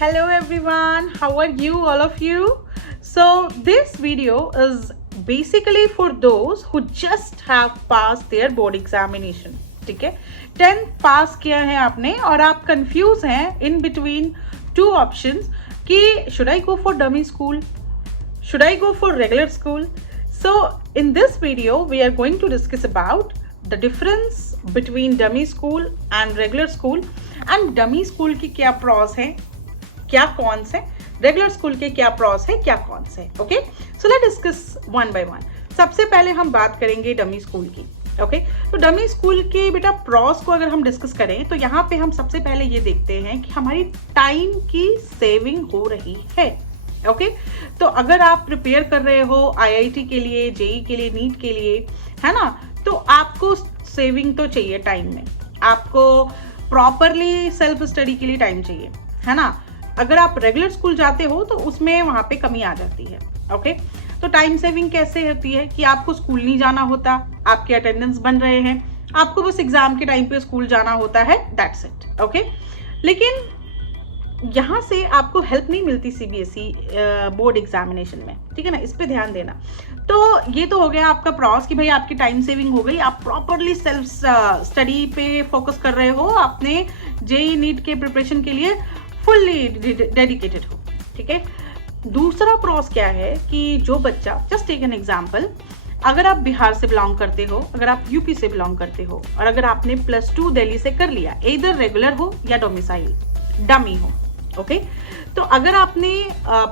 Hello everyone, how are you, all of you? So this video is basically for those who just have passed their board examination. ठीक है, 10th पास किया है आपने और आप confuse हैं in between two options कि should I go for dummy school, should I go for regular school? So in this video we are going to discuss about the difference between dummy school and regular school and dummy school की क्या pros हैं, क्या cons है, regular school के क्या pros है, क्या cons है. Okay, so let discuss one by one. सबसे पहले हम बात करेंगे डमी स्कूल की. ओके, तो डमी स्कूल के बेटा प्रॉस को अगर हम डिस्कस करें तो यहाँ पे हम सबसे पहले ये देखते हैं कि हमारी टाइम की सेविंग हो रही है. ओके, तो अगर आप प्रिपेयर कर रहे हो आईआईटी के लिए, जेई के लिए, नीट के लिए, है ना, तो आपको सेविंग तो चाहिए टाइम में. आपको प्रॉपरली सेल्फ स्टडी के लिए टाइम चाहिए, है ना. अगर आप रेगुलर स्कूल जाते हो तो उसमें वहाँ पे कमी आ जाती है. ओके, तो टाइम सेविंग कैसे होती है कि आपको स्कूल नहीं जाना होता, आपके अटेंडेंस बन रहे हैं, आपको बस एग्जाम के टाइम पे स्कूल जाना होता है, दैट्स इट. ओके, लेकिन यहाँ से आपको हेल्प नहीं मिलती सीबीएसई बोर्ड एग्जामिनेशन में. ठीक है ना, इस पे ध्यान देना. तो ये तो हो गया आपका प्रॉस कि भाई आपकी टाइम सेविंग हो गई, आप प्रॉपरली सेल्फ स्टडी पे फोकस कर रहे हो, आपने जेई नीट के प्रिपरेशन के लिए फुल्ली डेडिकेटेड हो. ठीक है, दूसरा प्रॉस क्या है कि जो बच्चा, जस्ट टेक एन एग्जांपल, अगर आप बिहार से बिलोंग करते हो, अगर आप यूपी से बिलोंग करते हो और अगर आपने +2 दिल्ली से कर लिया, इधर रेगुलर हो या डोमिसाइल डमी हो. ओके, तो अगर आपने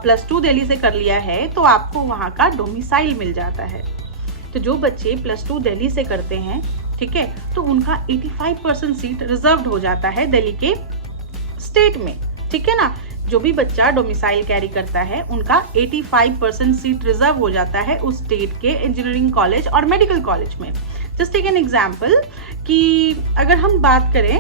+2 दिल्ली से कर लिया है तो आपको वहां का डोमिसाइल मिल जाता है. तो जो बच्चे +2 दिल्ली से करते हैं, ठीक है, तो उनका 85% सीट रिजर्व्ड हो जाता है दिल्ली के स्टेट में. ठीक है ना, जो भी बच्चा डोमिसाइल कैरी करता है उनका 85% सीट रिजर्व हो जाता है उस स्टेट के इंजीनियरिंग कॉलेज और मेडिकल कॉलेज में. जस्ट टेक एन एग्जांपल कि अगर हम बात करें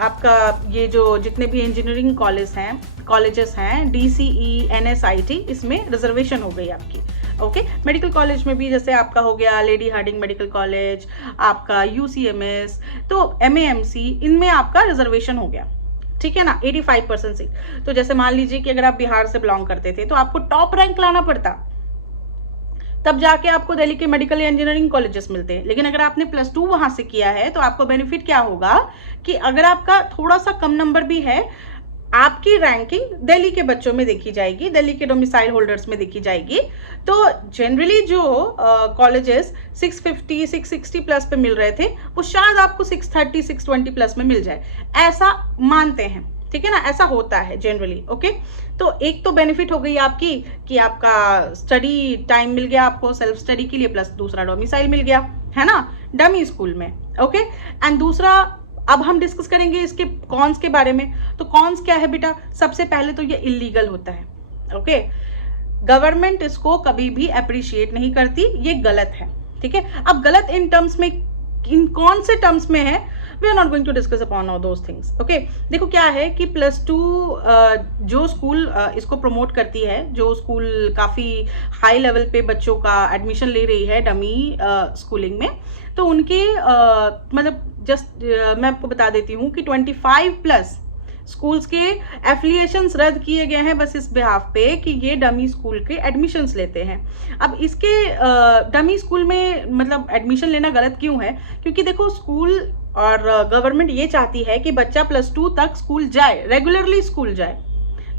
आपका ये जो जितने भी इंजीनियरिंग कॉलेजेस हैं DCE, NSIT, इसमें रिजर्वेशन हो गई आपकी. ओके, मेडिकल कॉलेज में भी जैसे आपका हो गया लेडी हार्डिंग मेडिकल कॉलेज, आपका UCMS, तो MAMC, इनमें आपका रिजर्वेशन हो गया. ठीक है ना, 85% सीट. तो जैसे मान लीजिए कि अगर आप बिहार से बिलोंग करते थे तो आपको टॉप रैंक लाना पड़ता, तब जाके आपको दिल्ली के मेडिकल या इंजीनियरिंग कॉलेजेस मिलते हैं. लेकिन अगर आपने +2 वहां से किया है तो आपको बेनिफिट क्या होगा कि अगर आपका थोड़ा सा कम नंबर भी है, आपकी रैंकिंग दिल्ली के बच्चों में देखी जाएगी, दिल्ली के डोमिसाइल होल्डर्स में देखी जाएगी. तो जनरली जो कॉलेजेस 650, 660 प्लस पे मिल रहे थे, वो शायद आपको 630, 620 प्लस में मिल जाए, ऐसा मानते हैं. ठीक है ना, ऐसा होता है जनरली. ओके, तो एक तो बेनिफिट हो गई आपकी कि आपका स्टडी टाइम मिल गया आपको सेल्फ स्टडी के लिए, प्लस दूसरा डोमिसाइल मिल गया, है ना, डमी स्कूल में. ओके, एंड दूसरा अब हम डिस्कस करेंगे इसके कॉन्स के बारे में. तो कॉन्स क्या है बेटा, सबसे पहले तो ये इलीगल होता है. ओके, गवर्नमेंट इसको कभी भी अप्रिशिएट नहीं करती, ये गलत है. ठीक है, अब गलत इन टर्म्स में, इन कौन से टर्म्स में है, we are not going to discuss upon all those things. Okay, देखो क्या है कि +2 जो स्कूल इसको प्रमोट करती है, जो स्कूल काफ़ी हाई लेवल पे बच्चों का एडमिशन ले रही है डमी स्कूलिंग में, तो उनके मतलब जस्ट मैं आपको बता देती हूँ कि 25+ स्कूल्स के एफिलिएशंस रद्द किए गए हैं बस इस बिहाफ पे कि ये डमी स्कूल के एडमिशन्स लेते हैं. अब इसके डमी स्कूल में मतलब एडमिशन लेना गलत क्यों है, क्योंकि देखो स्कूल और गवर्नमेंट ये चाहती है कि बच्चा +2 तक स्कूल जाए, रेगुलरली स्कूल जाए.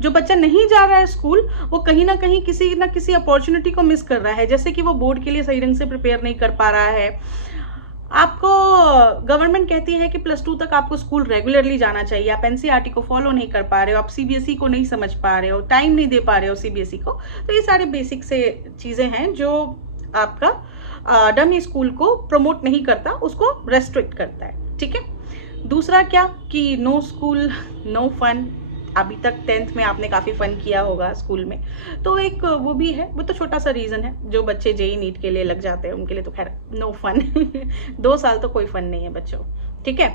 जो बच्चा नहीं जा रहा है स्कूल, वो कहीं ना कहीं किसी ना किसी अपॉर्चुनिटी को मिस कर रहा है, जैसे कि वो बोर्ड के लिए सही ढंग से प्रिपेयर नहीं कर पा रहा है. आपको गवर्नमेंट कहती है कि +2 तक आपको स्कूल रेगुलरली जाना चाहिए, आप NCERT को फॉलो नहीं कर पा रहे हो, आप CBSE को नहीं समझ पा रहे हो, टाइम नहीं दे पा रहे हो CBSE को. तो ये सारे बेसिक से चीज़ें हैं जो आपका डमी स्कूल को प्रमोट नहीं करता, उसको रेस्ट्रिक्ट करता है. ठीक है, दूसरा क्या कि नो स्कूल नो फन. अभी तक 10th में आपने काफ़ी फन किया होगा स्कूल में, तो एक वो भी है, वो तो छोटा सा रीज़न है. जो बच्चे जेई नीट के लिए लग जाते हैं उनके लिए तो खैर नो फन 2 साल तो कोई फन नहीं है बच्चों. ठीक है,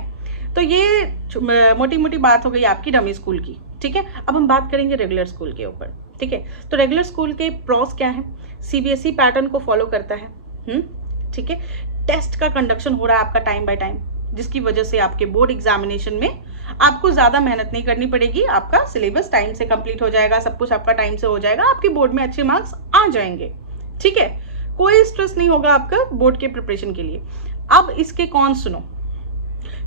तो ये मोटी मोटी बात हो गई आपकी डमी स्कूल की. ठीक है, अब हम बात करेंगे रेगुलर स्कूल के ऊपर. ठीक है, तो रेगुलर स्कूल के प्रॉस क्या है, CBSE पैटर्न को फॉलो करता है. ठीक है, टेस्ट का कंडक्शन हो रहा है आपका टाइम बाय टाइम. जिसकी वजह से आपके बोर्ड एग्जामिनेशन में आपको ज़्यादा मेहनत नहीं करनी पड़ेगी, आपका सिलेबस टाइम से कंप्लीट हो जाएगा, सब कुछ आपका टाइम से हो जाएगा, आपके बोर्ड में अच्छे मार्क्स आ जाएंगे। ठीक है, कोई स्ट्रेस नहीं होगा आपका बोर्ड के प्रिपरेशन के लिए। अब इसके कॉन्स सुनो।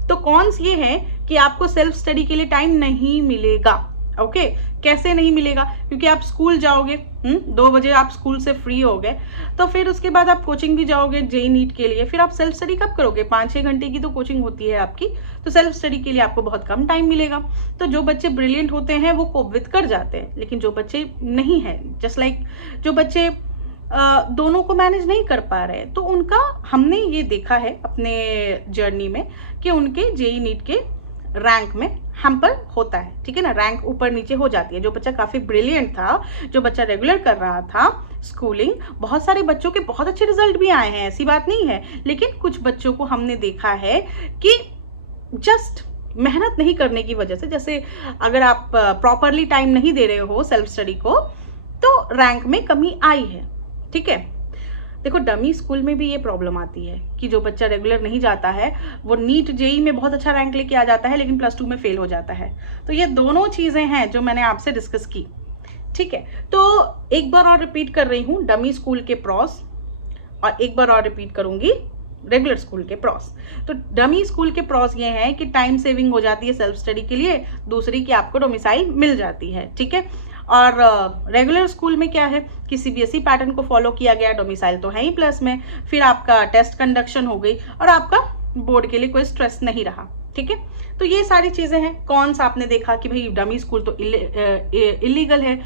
तो कॉन्स ये है कि आपको सेल्फ स्टडी के लिए टाइम नहीं मिलेगा। ओके, कैसे नहीं मिलेगा? क्योंकि आप स्कूल जाओगे, 2 बजे आप स्कूल से फ्री हो गए, तो फिर उसके बाद आप कोचिंग भी जाओगे जेईई नीट के लिए, फिर आप सेल्फ स्टडी कब करोगे? 5-6 घंटे की तो कोचिंग होती है आपकी, तो सेल्फ स्टडी के लिए आपको बहुत कम टाइम मिलेगा। तो जो बच्चे ब्रिलियंट होते हैं वो कोप विद कर जाते हैं, लेकिन जो बच्चे नहीं हैं, जस्ट लाइक जो बच्चे दोनों को मैनेज नहीं कर पा रहे, तो उनका हमने ये देखा है अपने जर्नी में कि उनके जेईई नीट के रैंक में हैम्पर होता है। ठीक है ना, रैंक ऊपर नीचे हो जाती है। जो बच्चा काफ़ी ब्रिलियंट था, जो बच्चा रेगुलर कर रहा था स्कूलिंग, बहुत सारे बच्चों के बहुत अच्छे रिजल्ट भी आए हैं, ऐसी बात नहीं है, लेकिन कुछ बच्चों को हमने देखा है कि जस्ट मेहनत नहीं करने की वजह से, जैसे अगर आप प्रॉपरली टाइम नहीं दे रहे हो सेल्फ स्टडी को, तो रैंक में कमी आई है। ठीक है, देखो डमी स्कूल में भी ये प्रॉब्लम आती है कि जो बच्चा रेगुलर नहीं जाता है वो नीट जेईई में बहुत अच्छा रैंक लेके आ जाता है, लेकिन +2 में फेल हो जाता है। तो ये दोनों चीज़ें हैं जो मैंने आपसे डिस्कस की। ठीक है, तो एक बार और रिपीट कर रही हूँ डमी स्कूल के प्रॉस, और एक बार और रिपीट करूँगी रेगुलर स्कूल के प्रॉस। तो डमी स्कूल के प्रॉस ये हैं कि टाइम सेविंग हो जाती है सेल्फ स्टडी के लिए, दूसरी कि आपको डोमिसाइल मिल जाती है। ठीक है, और रेगुलर स्कूल में क्या है कि सीबीएसई पैटर्न को फॉलो किया गया, डोमिसाइल तो है ही प्लस में, फिर आपका टेस्ट कंडक्शन हो गई और आपका बोर्ड के लिए कोई स्ट्रेस नहीं रहा। ठीक है, तो ये सारी चीज़ें हैं। कौन सा आपने देखा कि भाई डमी स्कूल तो इलीगल है,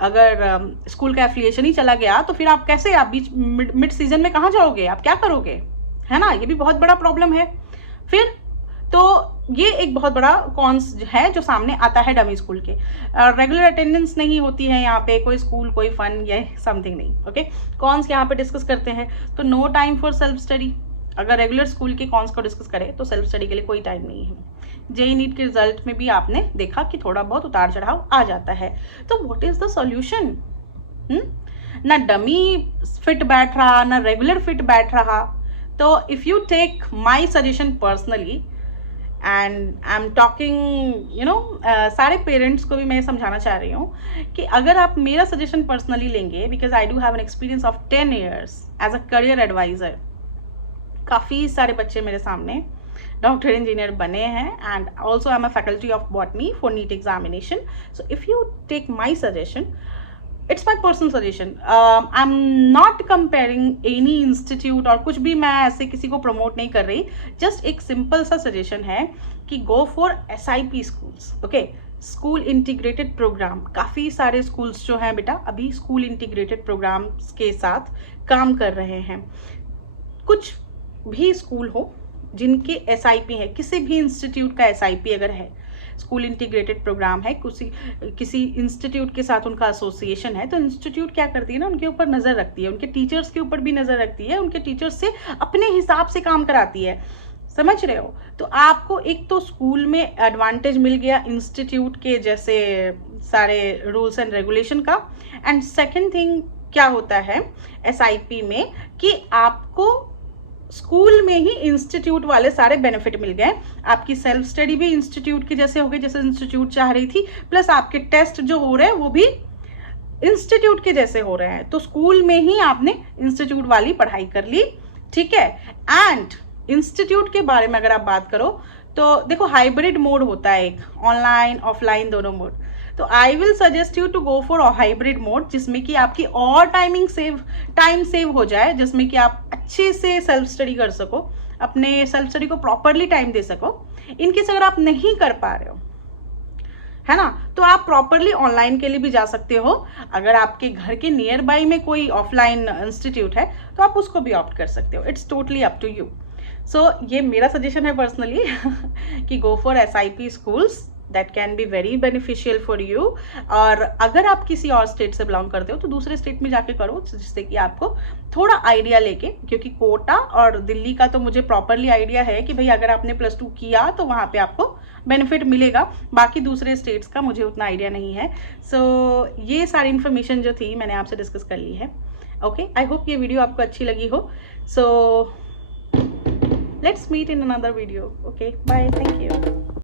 अगर स्कूल का एफिलिएशन ही चला गया तो फिर आप कैसे, आप बीच मिड सीजन में कहाँ जाओगे, आप क्या करोगे, है ना, ये भी बहुत बड़ा प्रॉब्लम है। फिर तो ये एक बहुत बड़ा कॉन्स है जो सामने आता है डमी स्कूल के। रेगुलर अटेंडेंस नहीं होती है यहाँ पे, कोई स्कूल कोई फन या समथिंग नहीं। ओके, कॉन्स यहाँ पे डिस्कस करते हैं। तो no time for self study, अगर रेगुलर स्कूल के कॉन्स को डिस्कस करें तो सेल्फ स्टडी के लिए कोई टाइम नहीं है। जेईई नीट के रिजल्ट में भी आपने देखा कि थोड़ा बहुत उतार चढ़ाव आ जाता है। तो व्हाट इज द सॉल्यूशन? ना डमी फिट बैठ रहा, ना रेगुलर फिट बैठ रहा। तो if you take my suggestion personally, and I am talking सारे पेरेंट्स को भी मैं समझाना चाह रही हूँ कि अगर आप मेरा सजेशन पर्सनली लेंगे, because I do have an experience of 10 years as a career adviser, काफ़ी सारे बच्चे मेरे सामने डॉक्टर इंजीनियर बने हैं, and also I am a faculty of botany for NEET examination. So if you take my suggestion, it's my personal suggestion, I am not comparing any institute और कुछ भी, मैं ऐसे किसी को प्रमोट नहीं कर रही, जस्ट एक सिंपल सा सजेशन है कि go for SIP schools. Okay, school integrated program, काफ़ी सारे स्कूल्स जो हैं बेटा अभी स्कूल इंटीग्रेटेड प्रोग्राम्स के साथ काम कर रहे हैं। कुछ भी स्कूल हो जिनके SIP है, किसी भी इंस्टीट्यूट का SIP अगर है, स्कूल इंटीग्रेटेड प्रोग्राम है, किसी इंस्टीट्यूट के साथ उनका एसोसिएशन है, तो इंस्टीट्यूट क्या करती है ना, उनके ऊपर नज़र रखती है, उनके टीचर्स के ऊपर भी नज़र रखती है, उनके टीचर्स से अपने हिसाब से काम कराती है। समझ रहे हो? तो आपको एक तो स्कूल में एडवांटेज मिल गया इंस्टीट्यूट के जैसे सारे रूल्स एंड रेगुलेशन का, एंड सेकेंड थिंग क्या होता है SIP में कि आपको स्कूल में ही इंस्टीट्यूट वाले सारे बेनिफिट मिल गए। आपकी सेल्फ स्टडी भी इंस्टीट्यूट की जैसे हो गई, जैसे इंस्टीट्यूट चाह रही थी, प्लस आपके टेस्ट जो हो रहे हैं वो भी इंस्टीट्यूट के जैसे हो रहे हैं। तो स्कूल में ही आपने इंस्टीट्यूट वाली पढ़ाई कर ली। ठीक है, एंड इंस्टीट्यूट के बारे में अगर आप बात करो तो देखो हाइब्रिड मोड होता है, एक ऑनलाइन ऑफलाइन दोनों मोड। तो I will suggest you to go for hybrid mode, जिसमें कि आपकी और टाइम सेव हो जाए, जिसमें कि आप अच्छे से सेल्फ स्टडी कर सको, अपने सेल्फ स्टडी को प्रॉपरली टाइम दे सको। इनकेस अगर आप नहीं कर पा रहे हो, है ना, तो आप प्रॉपरली ऑनलाइन के लिए भी जा सकते हो। अगर आपके घर के नियर बाई में कोई ऑफलाइन इंस्टीट्यूट है तो आप उसको भी ऑप्ट कर सकते हो। It's totally up to you. So ये मेरा सजेशन है पर्सनली कि go for SIP schools, that can be very beneficial for you. और अगर आप किसी और स्टेट से बिलोंग करते हो तो दूसरे स्टेट में जाके करो, जिससे कि आपको थोड़ा आइडिया लेके, क्योंकि कोटा और दिल्ली का तो मुझे प्रॉपरली आइडिया है कि भाई अगर आपने +2 किया तो वहाँ पे आपको बेनिफिट मिलेगा, बाकी दूसरे स्टेट्स का मुझे उतना आइडिया नहीं है। सो ये सारी इन्फॉर्मेशन जो थी मैंने आपसे डिस्कस कर ली है। ओके, आई होप ये वीडियो आपको अच्छी लगी हो। सो Let's meet in another video. Okay, bye, thank you.